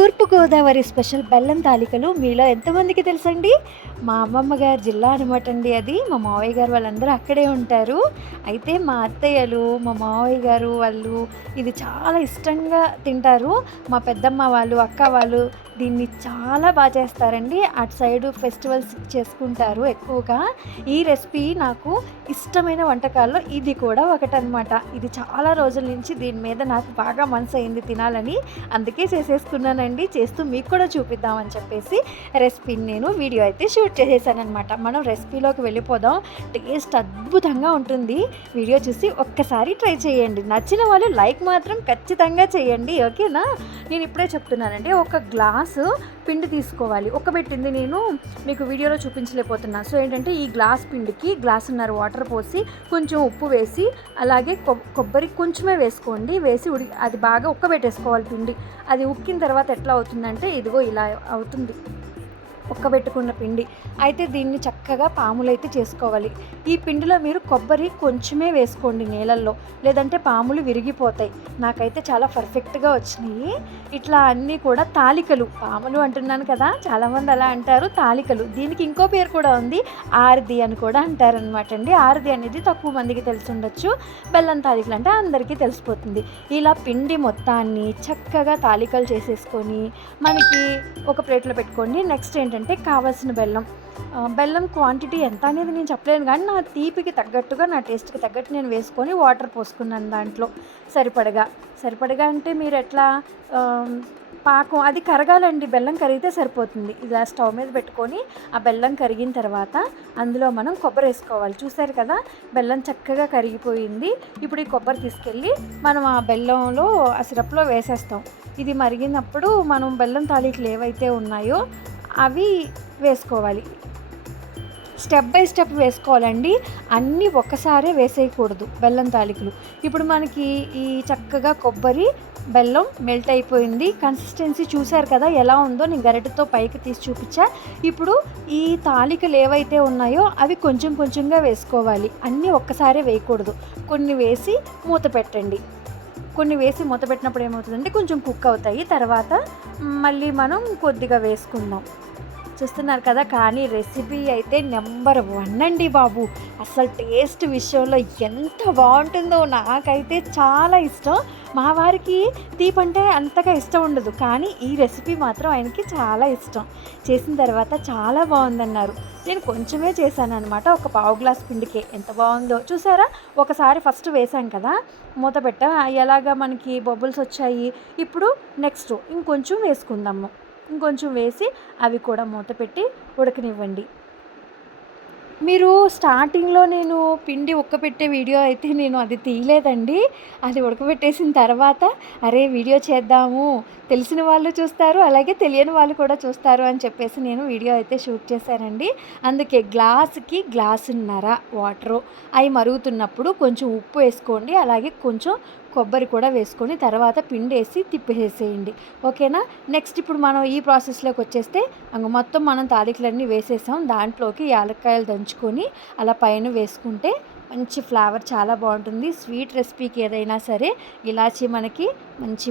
తూర్పుగోదావరి special బెల్లం తాలికలు మీలో ఎంతమందికి తెలుసండి? మా అమ్మమ్మ గారి జిల్లా అనమాట అండి అది. మా మావయ్య గారు వాళ్ళందరూ అక్కడే ఉంటారు. అయితే మా అత్తయ్యలు, మా మావయ్య గారు వాళ్ళు ఇది చాలా ఇష్టంగా తింటారు. మా పెద్దమ్మ వాళ్ళు, అక్క వాళ్ళు దీన్ని చాలా బాగా చేస్తారండి. అటు సైడు ఫెస్టివల్స్ చేసుకుంటారు ఎక్కువగా. ఈ రెసిపీ నాకు ఇష్టమైన వంటకాల్లో ఇది కూడా ఒకటనమాట. ఇది చాలా రోజుల నుంచి దీని మీద నాకు బాగా మనసయింది తినాలని. అందుకే చేసేసుకున్నానండి. చేస్తూ మీకు కూడా చూపిద్దామని చెప్పేసి రెసిపీని నేను వీడియో అయితే షూట్ చేసేసాననమాట. మనం రెసిపీలోకి వెళ్ళిపోదాం. టేస్ట్ అద్భుతంగా ఉంటుంది. వీడియో చూసి ఒక్కసారి ట్రై చేయండి. నచ్చిన వాళ్ళు లైక్ మాత్రం ఖచ్చితంగా చేయండి, ఓకేనా? నేను ఇప్పుడే చెప్తున్నానండి. ఒక గ్లాసు పిండి తీసుకోవాలి. పెట్టింది నేను మీకు వీడియోలో చూపించలేకపోతున్నా. సో ఏంటంటే ఈ గ్లాస్ పిండికి గ్లాసున్నర వాటర్ పోసి కొంచెం ఉప్పు వేసి అలాగే కొబ్బరి కొంచెమే వేసుకోండి. వేసి అది బాగా ఉక్కబెట్టేసుకోవాలి పిండి. అది ఉక్కిన తర్వాత ఎట్లా అవుతుందంటే ఇదిగో ఇలా అవుతుంది ఉక్కబెట్టుకున్న పిండి. అయితే దీన్ని చక్కగా పాములైతే చేసుకోవాలి. ఈ పిండిలో మీరు కొబ్బరి కొంచెమే వేసుకోండి నీళ్ళల్లో, లేదంటే పాములు విరిగిపోతాయి. నాకైతే చాలా పర్ఫెక్ట్గా వచ్చినాయి. ఇట్లా అన్నీ కూడా తాలికలు, పాములు అంటున్నాను కదా, చాలామంది అలా అంటారు. తాలికలు, దీనికి ఇంకో పేరు కూడా ఉంది, ఆరది అని కూడా అంటారనమాట అండి. ఆరది అనేది తక్కువ మందికి తెలిసి ఉండొచ్చు. బెల్లం తాలికలు అంటే అందరికీ తెలిసిపోతుంది. ఇలా పిండి మొత్తాన్ని చక్కగా తాలికలు చేసేసుకొని మనకి ఒక ప్లేట్లో పెట్టుకోండి. నెక్స్ట్ ఏంటంటే కావాల్సిన బెల్లం క్వాంటిటీ ఎంత అనేది నేను చెప్పలేను, కానీ నా తీపికి తగ్గట్టుగా, నా టేస్ట్కి తగ్గట్టు నేను వేసుకొని వాటర్ పోసుకున్నాను దాంట్లో సరిపడగా అంటే మీరు ఎట్లా పాకం అది కరగాలండి. బెల్లం కరిగితే సరిపోతుంది. ఇలా స్టవ్ మీద పెట్టుకొని ఆ బెల్లం కరిగిన తర్వాత అందులో మనం కొబ్బరి వేసుకోవాలి. చూసారు కదా, బెల్లం చక్కగా కరిగిపోయింది. ఇప్పుడు ఈ కొబ్బరి తీసుకెళ్ళి మనం ఆ బెల్లంలో ఆ సిరప్లో వేసేస్తాం. ఇది మరిగినప్పుడు మనం బెల్లం తాలికలు ఏవైతే ఉన్నాయో అవి వేసుకోవాలి. స్టెప్ బై స్టెప్ వేసుకోవాలండి. అన్నీ ఒక్కసారే వేసేయకూడదు బెల్లం తాలికలు. ఇప్పుడు మనకి ఈ చక్కగా కొబ్బరి బెల్లం మెల్ట్ అయిపోయింది. కన్సిస్టెన్సీ చూసారు కదా ఎలా ఉందో, నేను గరిటెతో పైకి తీసి చూపించా. ఇప్పుడు ఈ తాలికలు ఏవైతే ఉన్నాయో అవి కొంచెం కొంచెంగా వేసుకోవాలి. అన్నీ ఒక్కసారే వేయకూడదు. కొన్ని వేసి మూత పెట్టండి. కొన్ని వేసి మూత పెట్టినప్పుడు ఏమవుతుందంటే కొంచెం కుక్ అవుతాయి. తర్వాత మళ్ళీ మనం కొద్దిగా వేసుకుందాం. చూస్తున్నారు కదా, కానీ రెసిపీ అయితే నెంబర్ 1 అండి బాబు. అసలు టేస్ట్ విషయంలో ఎంత బాగుంటుందో, నాకైతే చాలా ఇష్టం. మా వారికి తీపంటే అంతగా ఇష్టం ఉండదు, కానీ ఈ రెసిపీ మాత్రం ఆయనకి చాలా ఇష్టం. చేసిన తర్వాత చాలా బాగుందన్నారు. నేను కొంచెమే చేశాను అనమాట, ఒక పావు గ్లాస్ పిండికే. ఎంత బాగుందో చూసారా. ఒకసారి ఫస్ట్ వేసాం కదా, మూత పెట్టాం, ఎలాగా మనకి బబుల్స్ వచ్చాయి. ఇప్పుడు నెక్స్ట్ ఇంకొంచెం వేసుకుందాము. ఇంకొంచెం వేసి అవి కూడా మూత పెట్టి ఉడకనివ్వండి. మీరు స్టార్టింగ్లో నేను పిండి ఉక్కపెట్టే వీడియో అయితే నేను అది తీయలేదండి. అది ఉడకబెట్టేసిన తర్వాత అరే వీడియో చేద్దాము, తెలిసిన వాళ్ళు చూస్తారు అలాగే తెలియని వాళ్ళు కూడా చూస్తారు అని చెప్పేసి నేను వీడియో అయితే షూట్ చేశానండి. అందుకే గ్లాసుకి గ్లాసున్నర వాటరు అవి మరుగుతున్నప్పుడు కొంచెం ఉప్పు వేసుకోండి. అలాగే కొంచెం కొబ్బరి కూడా వేసుకొని తర్వాత పిండి వేసి తిప్పేసేయండి, ఓకేనా? నెక్స్ట్ ఇప్పుడు మనం ఈ ప్రాసెస్లోకి వచ్చేస్తే మొత్తం మనం తాలికలన్నీ వేసేసాం. దాంట్లోకి యాలక్కాయలు దంచుకొని అలా పైన వేసుకుంటే మంచి ఫ్లేవర్ చాలా బాగుంటుంది. స్వీట్ రెసిపీకి ఏదైనా సరే ఇలాచీ మనకి మంచి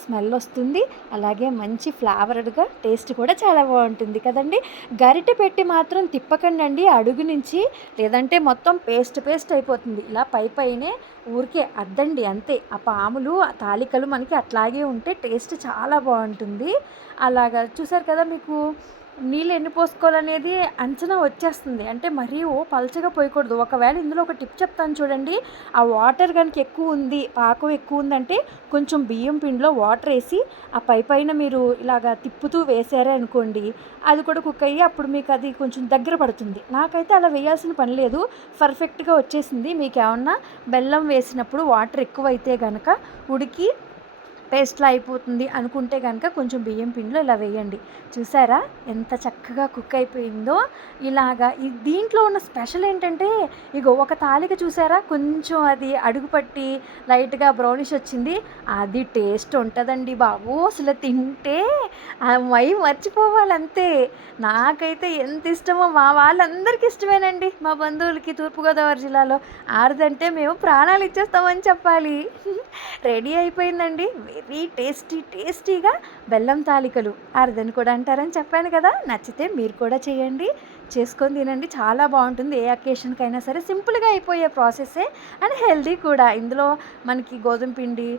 స్మెల్ వస్తుంది. అలాగే మంచి ఫ్లేవర్డ్గా టేస్ట్ కూడా చాలా బాగుంటుంది కదండి. గరిటె పెట్టి మాత్రం తిప్పకండి అడుగు నుంచి, లేదంటే మొత్తం పేస్ట్ అయిపోతుంది. ఇలా పైనే ఊరికే అద్దండి అంతే. ఆ పాములు ఆ తాలికలు మనకి అట్లాగే ఉంటే టేస్ట్ చాలా బాగుంటుంది. అలాగా చూసారు కదా, మీకు నీళ్ళు ఎన్ని పోసుకోవాలనేది అంచనా వచ్చేస్తుంది. అంటే మరీ పలచగా పోయకూడదు. ఒకవేళ ఇందులో ఒక టిప్ చెప్తాను చూడండి. ఆ వాటర్ కనుక ఎక్కువ ఉంది, పాకం ఎక్కువ ఉందంటే కొంచెం బియ్యం పిండిలో వాటర్ వేసి ఆ పైన మీరు ఇలాగా తిప్పుతూ వేసారే అనుకోండి, అది కూడా కుక్ అయ్యి అప్పుడు మీకు అది కొంచెం దగ్గర పడుతుంది. నాకైతే అలా వేయాల్సిన పని లేదు, పర్ఫెక్ట్గా వచ్చేసింది. మీకు ఏమన్నా బెల్లం వేసినప్పుడు వాటర్ ఎక్కువైతే కనుక ఉడికి పేస్ట్లా అయిపోతుంది అనుకుంటే కనుక కొంచెం బియ్యం పిండిలో ఇలా వేయండి. చూసారా ఎంత చక్కగా కుక్ అయిపోయిందో. ఇలాగా దీంట్లో ఉన్న స్పెషల్ ఏంటంటే ఇగో ఒక తాలిక చూసారా, కొంచెం అది అడుగుపట్టి లైట్గా బ్రౌనిష్ వచ్చింది. అది టేస్ట్ ఉంటుందండి బాబు. అసలు తింటే మర్చిపోవాలంతే. నాకైతే ఎంత ఇష్టమో, మా వాళ్ళందరికీ ఇష్టమేనండి. మా బంధువులకి తూర్పుగోదావరి జిల్లాలో ఆరుదంటే మేము ప్రాణాలు ఇచ్చేస్తామని చెప్పాలి. రెడీ అయిపోయిందండి. వెరీ టేస్టీగా బెల్లం తాలికలు అరదని కూడా అంటారని చెప్పాను కదా. నచ్చితే మీరు కూడా చేయండి, చేసుకొని తినండి. చాలా బాగుంటుంది. ఏ అకేషన్కైనా సరే సింపుల్గా అయిపోయే ప్రాసెస్సే అండ్ హెల్దీ కూడా. ఇందులో మనకి గోధుమ పిండి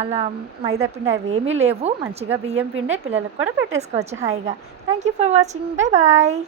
అలా మైదా పిండి అవేమీ లేవు. మంచిగా బియ్యం పిండే పిల్లలకు కూడా పెట్టేసుకోవచ్చు హాయిగా. Thank you for watching. Bye bye.